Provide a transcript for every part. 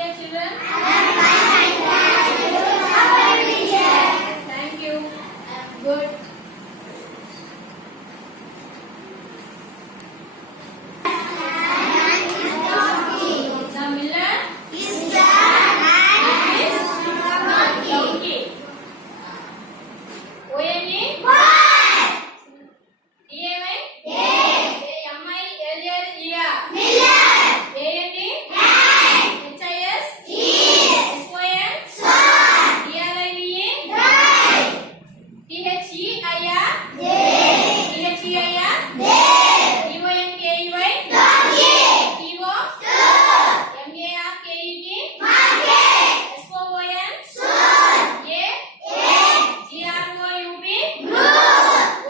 dear children? Thank you. Good. The miller is donkey. O-N-E? D-A-Y? A-M-I-L-L-E-R. A-N-D? H-I-S? S-O-N? D-R-I-V-E? T-H-E-I-R? T-H-E-I-R? D-O-N-K-E-Y? T-O? M-A-R-K-E-T? S-O-O-N? A? G-R-O-U-P?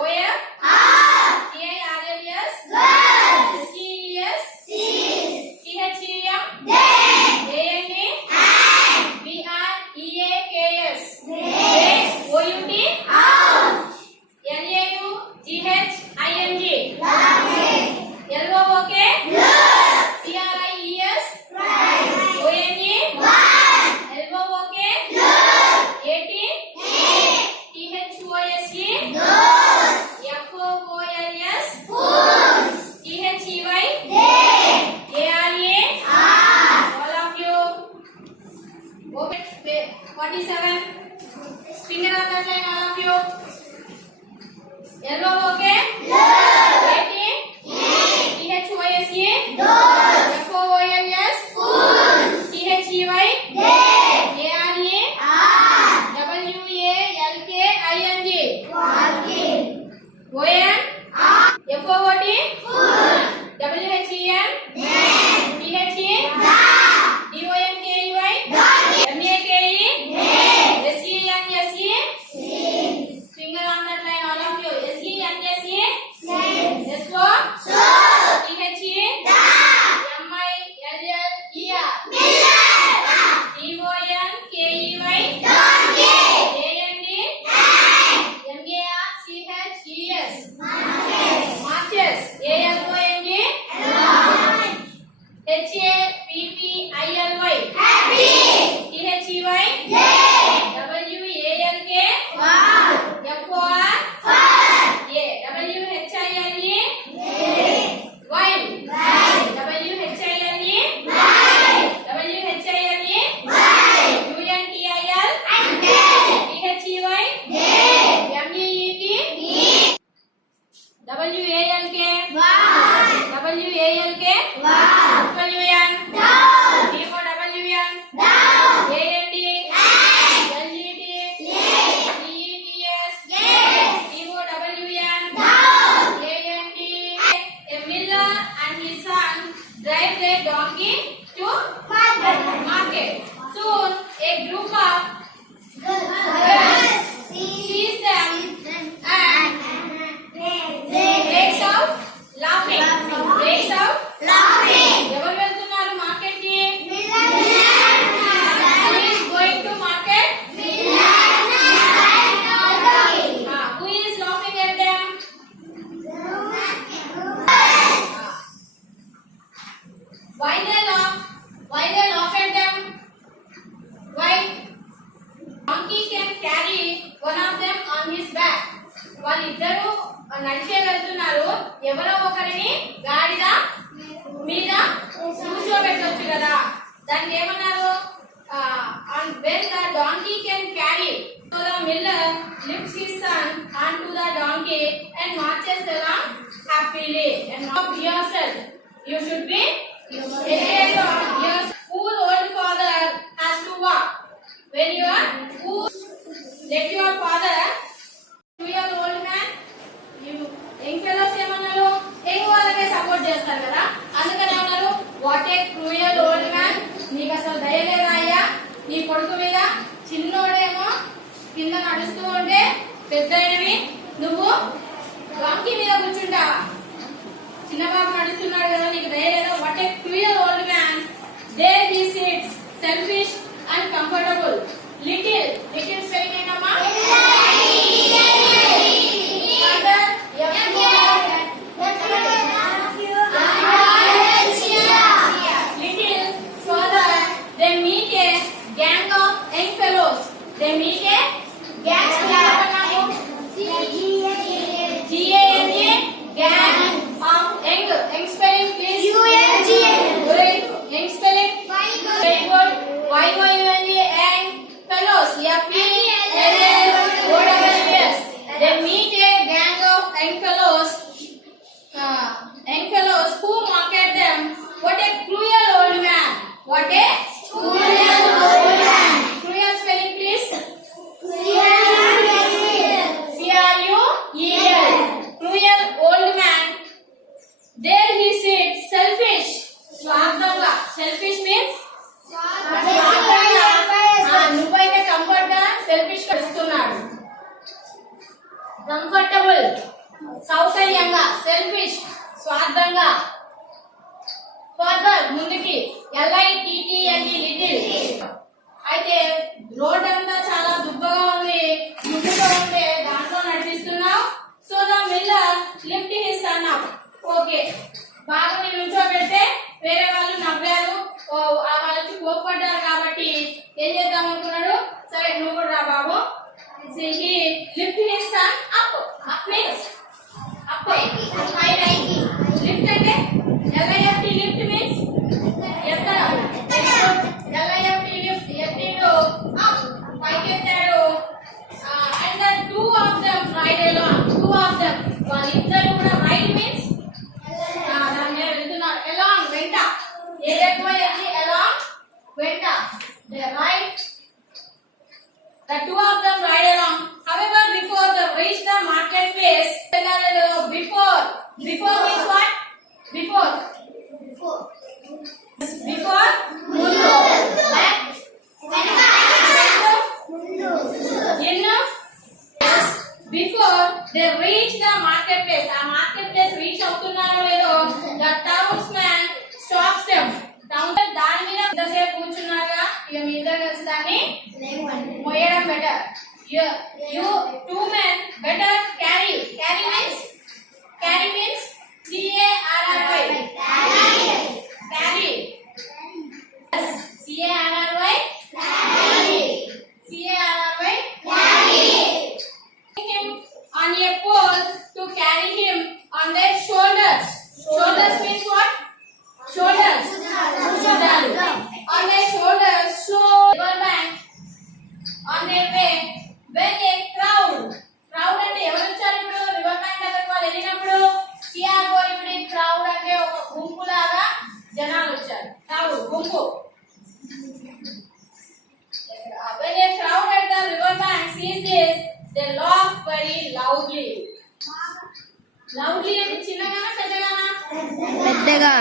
O-F? T-I-R-L-S? S-T-E-S? T-H-E-M? A-N-D? B-R-E-A-K-S? O-U-T? L-A-U-G-H-I-N-G? L-O-O-K? C-R-I-E-S? O-N-E? L-O-O-K? A-T? T-H-O-S-E? F-O-O-L-S? T-H-E-Y? A-R-A? All of you. Okay. 47. Finger on that line, all of you. L-O-O-K? A-T? T-H-O-S-E? F-O-O-L-S? T-H-E-Y? A-R-A? W-A-L-K-I-N-G? O-N? F-O-O-T? W-H-E-N? T-H-E? D-O-N-K-E-Y? M-A-K-E? S-E-N-S-E? Finger on that line, all of you. S-E-N-S-E? S-O? T-H-E? M-I-L-L-E-R? D-O-N-K-E-Y? A-N-D? M-A-R-C-H-E-S? Marches. A-L-O-N-G? H-A-P-P-I-L-Y? T-H-E-Y? W-A-L-K? F-O-R? W-H-I-L-E? While? W-H-I-L-E? W-H-I-L-E? U-N-T-I-L? T-H-E-Y? M-E-E-T? W-A-L-K? W-A-L-K? W-N? D-O-W-N? A-N-D? L-G-T? T-E-T-S? D-O-W-N? A-N-D? A miller and his son drive their donkey to market. Soon, a group of girls sees them and breaks out laughing. ఎవరు వెళ్తున్నారు మార్కెట్ కి? Who is going to market? Who is laughing at them? Why they laugh at them? Why? Donkey can carry one of them on his back. వాళ్ళిద్దరూ నడిచే వెళ్తున్నారు, ఎవరో ఒకరిని గాడిద మీద కూర్చోబెట్టొచ్చు కదా. దానికి ఏమన్నారు? When the donkey can carry, so the miller lifts his son onto the donkey and marches along happily. And of yourself, you should be ashamed of yourself. Whose old father has to walk? When you are let your father, your old man, you young fellows ఏమన్నారు? యంగ్ వాళ్ళకే సపోర్ట్ చేస్తారు కదా, అందుకని ఏమన్నారు? What a cruel old man, నీకు అసలు దయ లేదా అయ్యా నీ కొడుకు మీద? చిన్నోడేమో కింద నడుస్తూ ఉంటే పెద్దయినవి నువ్వు డాంకీ మీద కూర్చుంటావా? చిన్న బాబు నడుస్తున్నాడు కదా, నీకు దయ లేదా? What a cruel old man, there he sits selfish and comfortable. Little spelling ఏంటమ్మా? little further than me. Selfish స్వార్థంగా. ఫర్దర్ ముందుకి LITTLE లిటిల్. అయితే రోడ్ అంతా చాలా దుబ్బగా ఉంది, ముందుగా ఉంటే దాంట్లో నడిపిస్తున్నావు. So the miller lift his son up. Okay, బాగా నిల్చోబెడితే వేరే వాళ్ళు నవ్వారు, వాళ్ళకి కోప్పడ్డారు కాబట్టి ఏం చేద్దాం అనుకున్నాడు, సరే నువ్వు కూడా రా బాబు. He lift his son up. Up means up. Lift అంటే LIFT lift means ఎత్తడం. LIFT lift ఎత్తిడు up పైకెత్తాడు. And the two of them ride along. Two of them వాళ్ళిద్దరు కూడా ride means దాని మీద వెళ్తున్నారు. along వెంట ఏదైతే along వెంట they ride. The two of them ride along. However, before they reach the marketplace, before means what? Before. Mundu. Yes. Before they reach the marketplace. A marketplace reach అవుతున్నారో లేదో, the townsman stops them. Townsman దాని మీద ఎంతసేపు కూర్చున్నారుగా, ఇక మీ ఇద్దరు కలిసి దాన్ని మోయడం better. You two men better carry. Carry means CARRY. Carry. Yes. CARRY. Carry. Him on a pole to carry him on their shoulders. Shoulders means what? Shoulders. On their shoulders. So river bank. On their way. When a crowd అంటే ఎవరు వచ్చారు ఇప్పుడు river bank దగ్గరకు వాళ్ళు వెళ్ళినప్పుడు క్రౌడ్ అంటే ఒక గుంపులాగా జనాలు వచ్చారు. క్రౌడ్ గుంపు. When a crowd at the river bank sees this, they laugh very loudly. Loudly అంటే చిన్నగానా పెద్దగానా? పెద్దగా.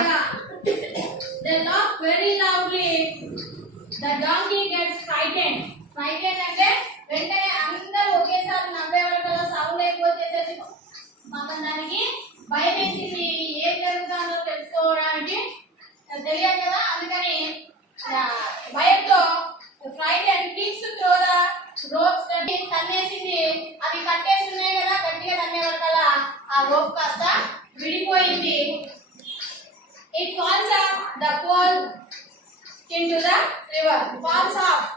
They laugh very loudly. The donkey gets frightened. Frightened అంటే వెంటనే అందరూ ఒకేసారి నవ్వే వరకు సౌండ్ అయిపోతేసరికి మాకు దానికి భయం వేసింది. ఏం జరుగుతుందో తెలుసుకోవడానికి తెలియదు కదా, అందుకని భయంతో fright and kicks throw the ropes తన్నేసింది. అవి కట్టేసి ఉన్నాయి కదా, గట్టిగా తన్నే వరకల్లా ఆ రోప్ కాస్త విడిపోయింది. It falls off the pole into the river. Falls off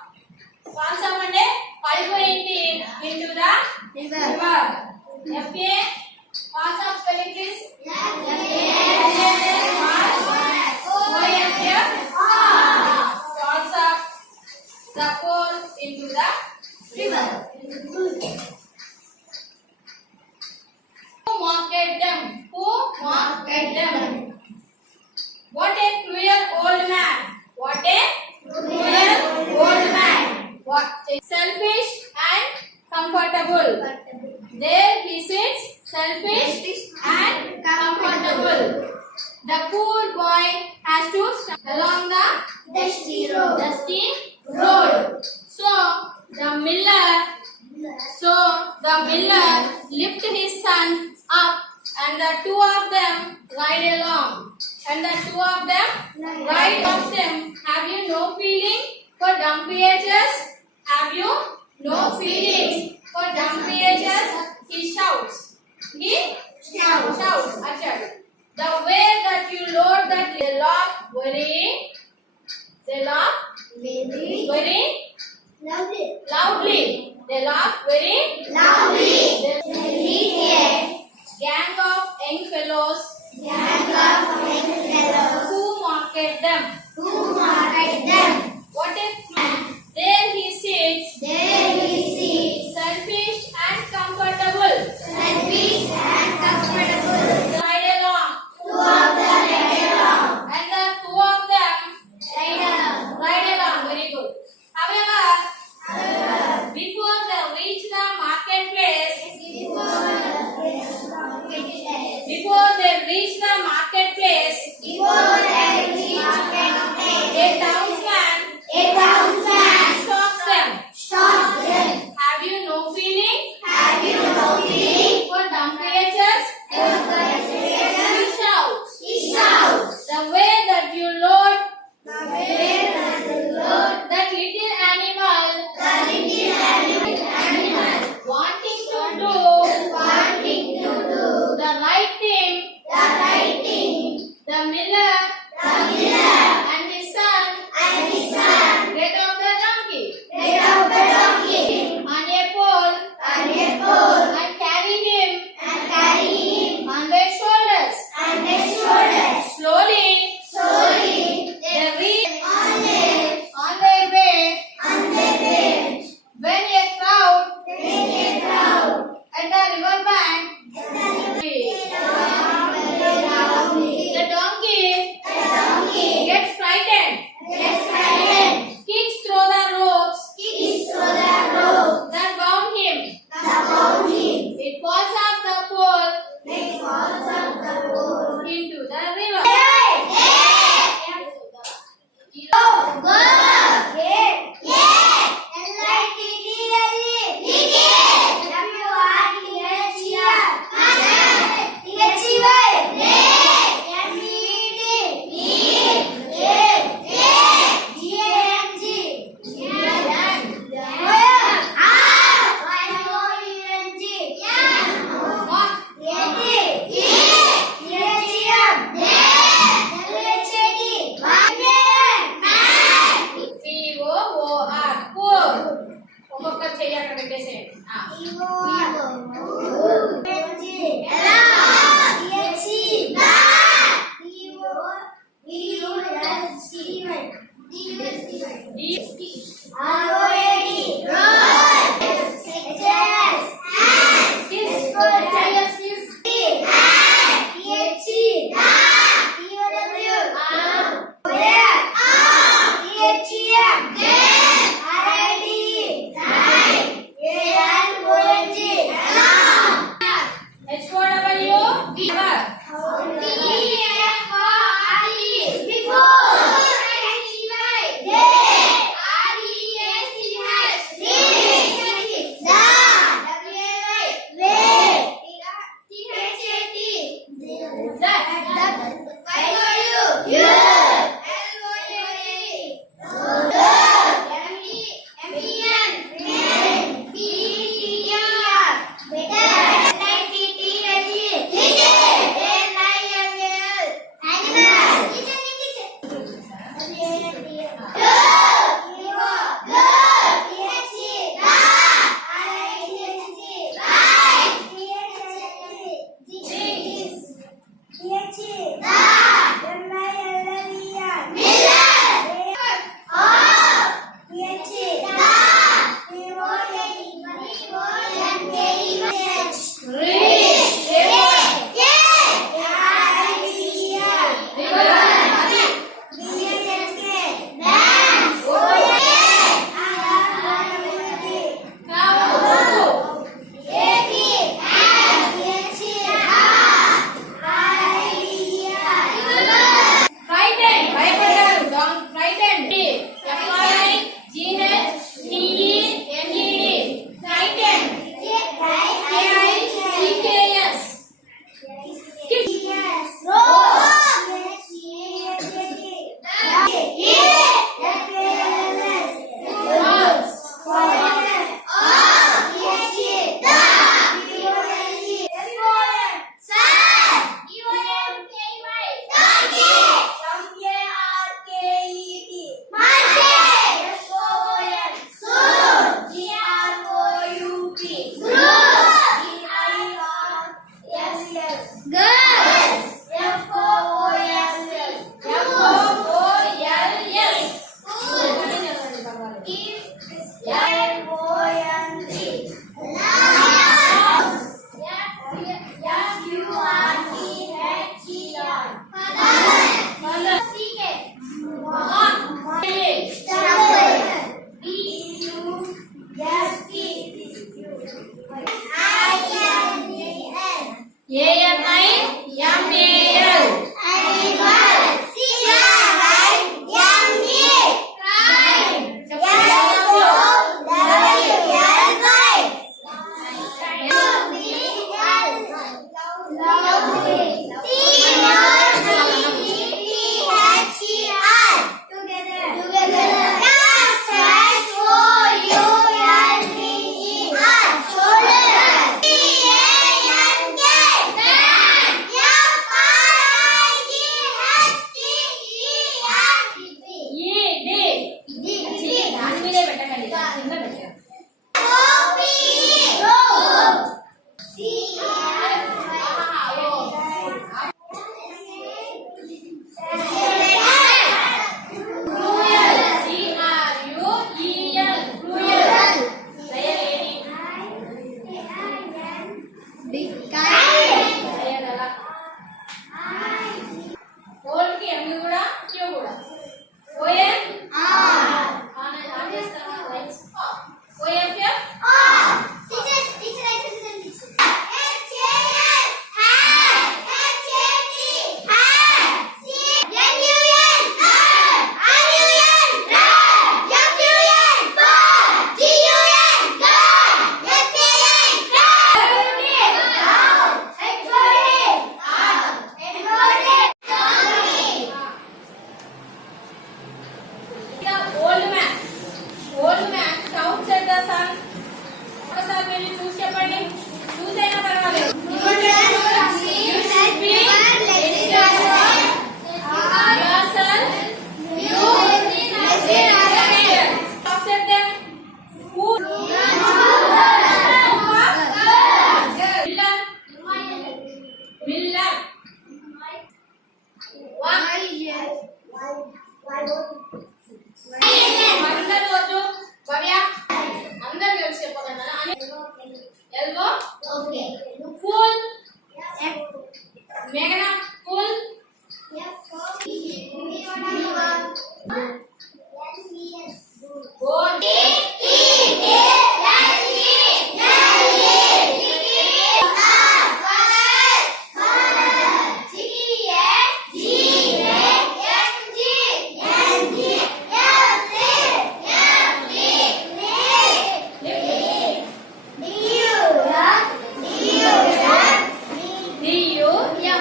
అంటే పడిపోయింది. Into the river. FA falls off spelling please. Falls off the pole into the river. Who mocked them? What a cruel old man. What selfish and comfortable. There he sits, selfish and comfortable. The poor boy has to stand along the dusty road. So the miller lift his son up, and the two of them ride along. Have you no feeling for dumb creatures? Have you no feelings for dumb creatures? He shouts. Achha. The way that you load that, they laugh very loudly. They laugh very loudly. Gang of young fellows who mocked them. What a man. There he sits, selfish and comfortable. Ride along. And the two of them ride along. Very good. However, before they reach the marketplace, a townsman stops them. Have you no feeling for dumb creatures?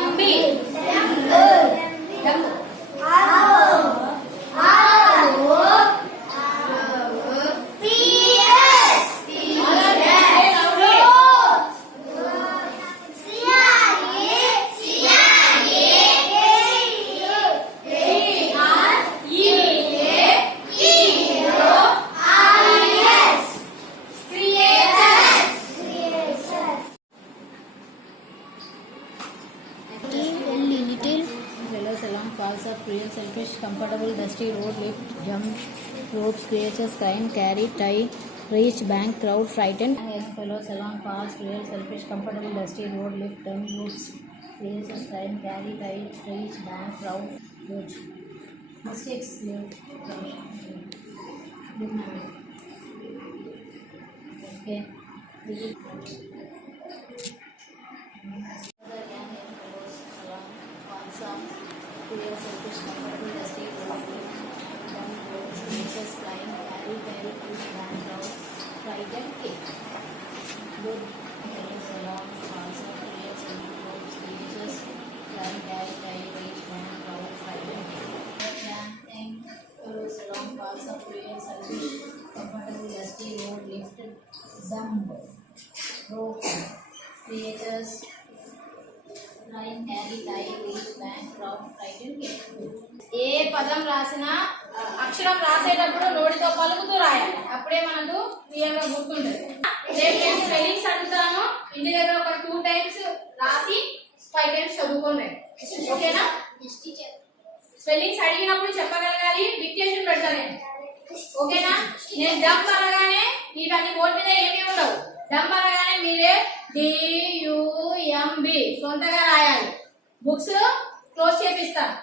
MB Fellows along falls of cruel, selfish, comfortable, dusty road, lift, jump, ropes, creatures, crime, carry, tie, reach, bank, crowd, frightened. Young fellows along falls, cruel, selfish, comfortable, dusty road, lift, jump, ropes, creatures, crime, carry, tie, reach, bank, crowd, road. Mistakes, live. Okay. Clear surface, comfortable, dusty road, dumb roads, creatures flying, carry, push, land out, frightened cake. Good fellows along, falls of clear surface roads, creatures flying, carry, reach, land out, frightened cake. Young fellows along, falls of clear surface, comfortable, dusty road, lifted, dumb rope, creatures flying, carry, tie, reach, bank, crowd, frightened cake. ఏ పదం రాసినా అక్షరం రాసేటప్పుడు నోటితో పలుకుతూ రాయాలి. అప్పుడే మనకు క్లియర్గా గుర్తుంటుంది. రేపు నేను స్పెల్లింగ్స్ అడుగుతాను. ఇంటి దగ్గర ఒక 2 times రాసి 5 times చదువుకోండి. ఓకేనా? స్పెల్లింగ్స్ అడిగినప్పుడు చెప్పగలగాలి. డిక్టేషన్ పెడతాను నేను. ఓకేనా? నేను డంప్ అనగానే మీకు అన్ని బోర్డు మీద ఏమీ ఉండవు. డంప్ అనగానే మీరే DUMB సొంతగా రాయాలి. బుక్స్ క్లోజ్ చేపిస్తాను.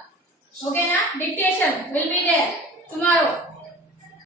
ఓకేనా? Dictation will be there tomorrow.